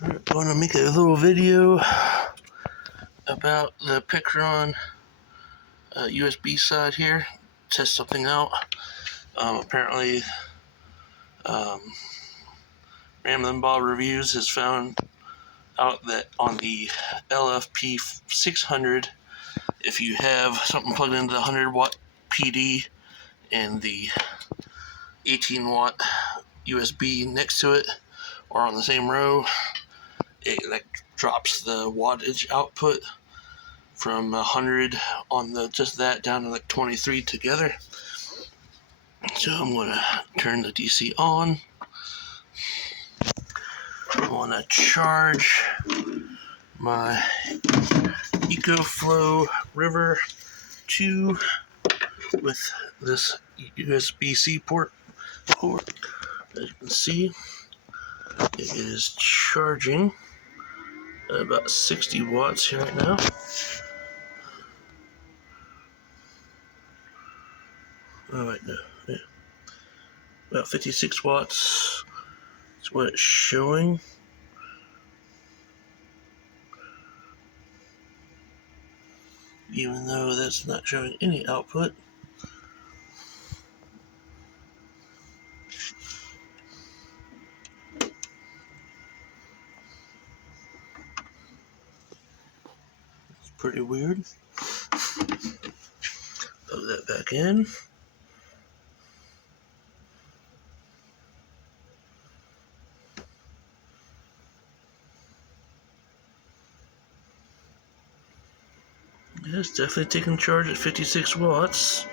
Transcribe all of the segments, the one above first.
I'm going to make a little video about the Pecron USB side here. Test something out. Apparently, Ramblin Reviews has found out that on the LFP 600, if you have something plugged into the 100 watt PD and the 18 watt USB next to it or on the same row, it drops the wattage output from 100 on the just that down to like 23 together. So I'm going to turn the DC on. I want to charge my EcoFlow River 2 with this USB-C port. As you can see, it is charging at about 60 watts here right now. Oh wait, no. Yeah. About 56 watts is what it's showing. Even though that's not showing any output. It's pretty weird. Plug that back in. Yeah, it's definitely taking charge at 56 watts.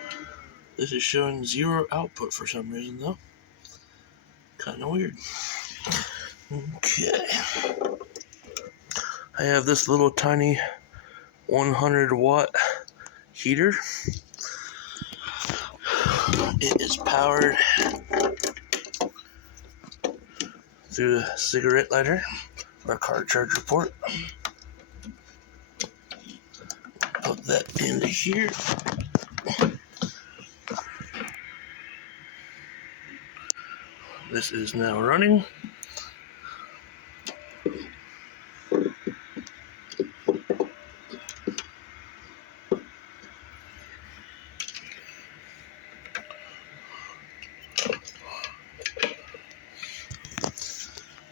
This is showing 0 output for some reason though. Kinda weird. Okay. I have this little tiny 100 watt heater. It is powered through a cigarette lighter or car charger port. Put that into here. This is now running.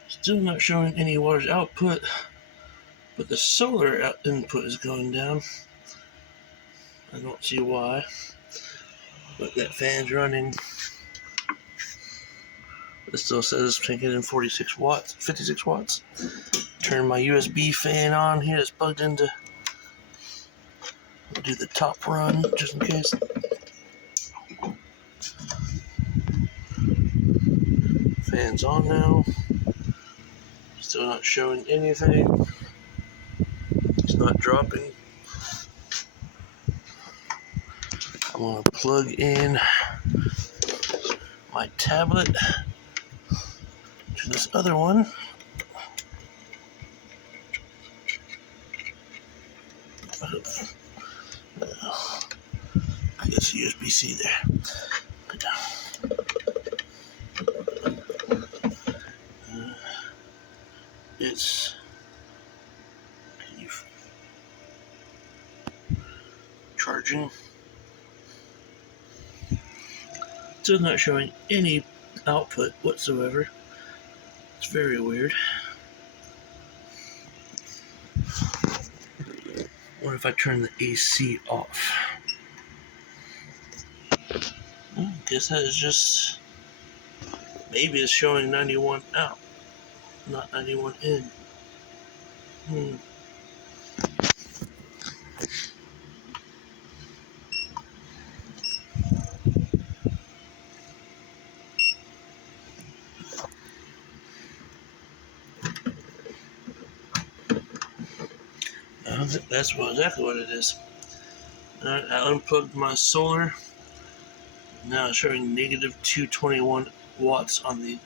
Still not showing any wattage output, but the solar input is going down. I don't see why, but that fan's running. It still says taking in 56 watts, 56 watts. Turn my USB fan on here. It's plugged into. I'll do the top run just in case. Fan's on now. Still not showing anything. It's not dropping. I'm going to plug in my tablet to this other one. I guess USB-C there. Good down. It's charging. Still not showing any output whatsoever. It's very weird. What if I turn the AC off? I guess that is just, maybe it's showing 91 out, not 91 in. That's exactly what it is. Alright, I unplugged my solar. Now it's showing negative 221 watts on the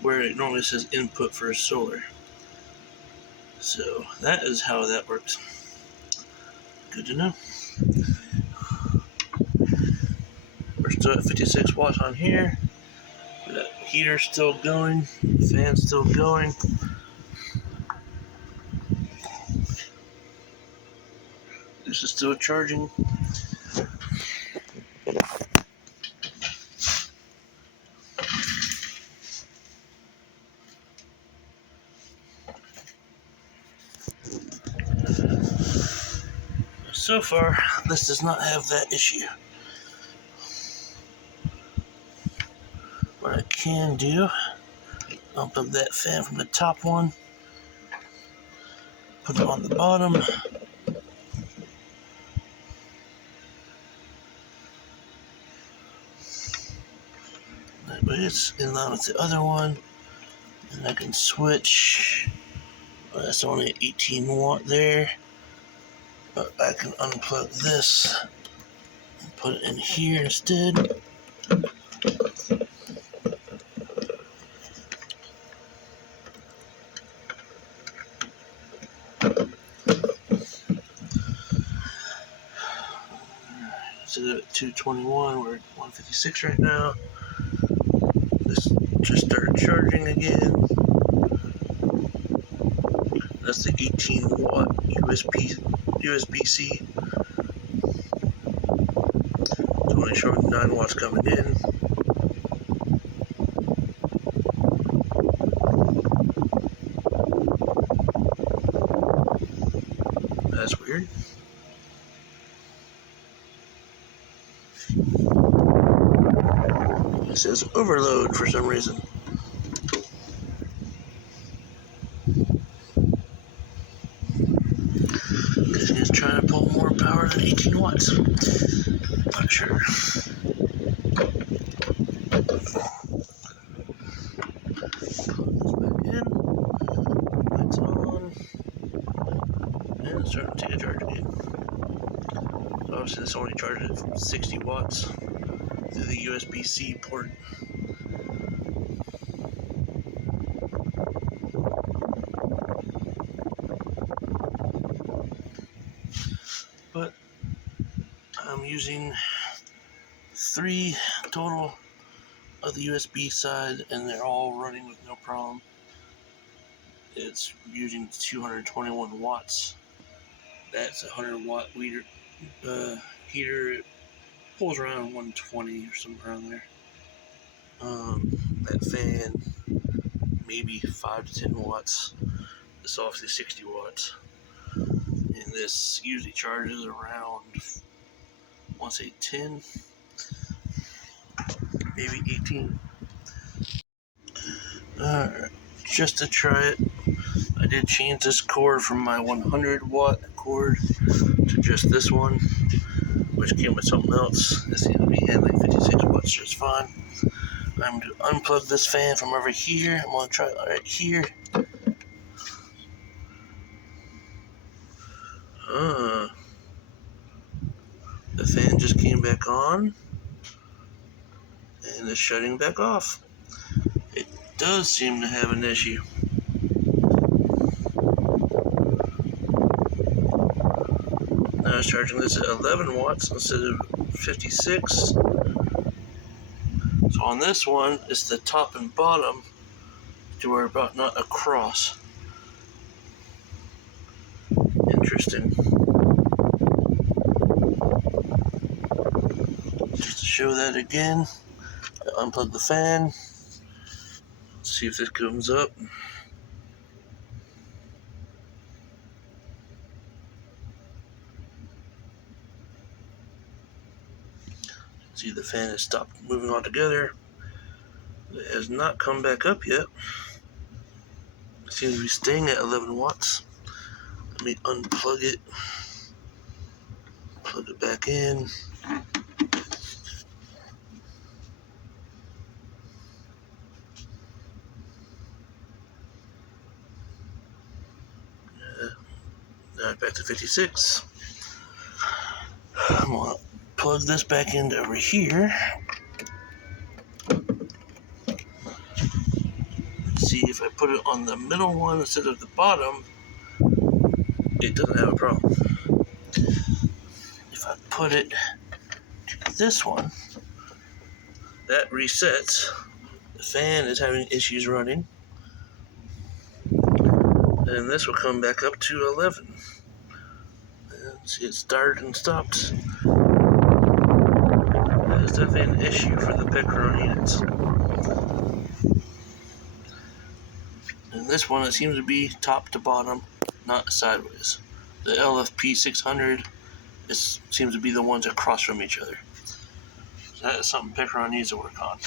where it normally says input for solar. So that is how that works. Good to know. We're still at 56 watts on here. The heater's still going. The fan's still going. This is still charging. So far, this does not have that issue. What I can do, unplug that fan from the top one, put it on the bottom. That way it's in line with the other one. And I can switch. Well, that's only 18 watt there. But I can unplug this and put it in here instead. So at 221, we're at 156 right now. This just started charging again. That's the 18 watt USB-C. It's only showing 9 watts coming in. That's weird. It says overload for some reason. Guess it's trying to pull more power than 18 watts. Not sure. Lights on. And it's starting to take a charge again. So obviously this only charges at 60 watts through the USB-C port. But I'm using 3 total of the USB side, and they're all running with no problem. It's using 221 watts. That's a 100 watt heater. It pulls around 120 or something around there. That fan, maybe 5 to 10 watts. This obviously 60 watts. And this usually charges around, I want to say 10, maybe 18. Alright, just to try it, I did change this cord from my 100 watt cord to just this one, which came with something else. This seems to be handling 56 watts just fine. I'm going to unplug this fan from over here. I'm going to try it right here. The fan just came back on, and it's shutting back off. It does seem to have an issue. Now it's charging this at 11 watts instead of 56. So on this one, it's the top and bottom to where about not across. Interesting. Just to show that again, I unplug the fan. See if this comes up. See, the fan has stopped moving altogether. It has not come back up yet. It seems to be staying at 11 watts. Let me unplug it. Plug it back in. Now back to 56. I'm going to plug this back into over here. See if I put it on the middle one instead of the bottom, it doesn't have a problem. If I put it to this one, that resets. The fan is having issues running. And this will come back up to 11. And See, it started and stopped. That is definitely an issue for the Pecron units. And this one, it seems to be top to bottom, not sideways. The LFP 600 seems to be the ones across from each other. So that is something Pecron needs to work on.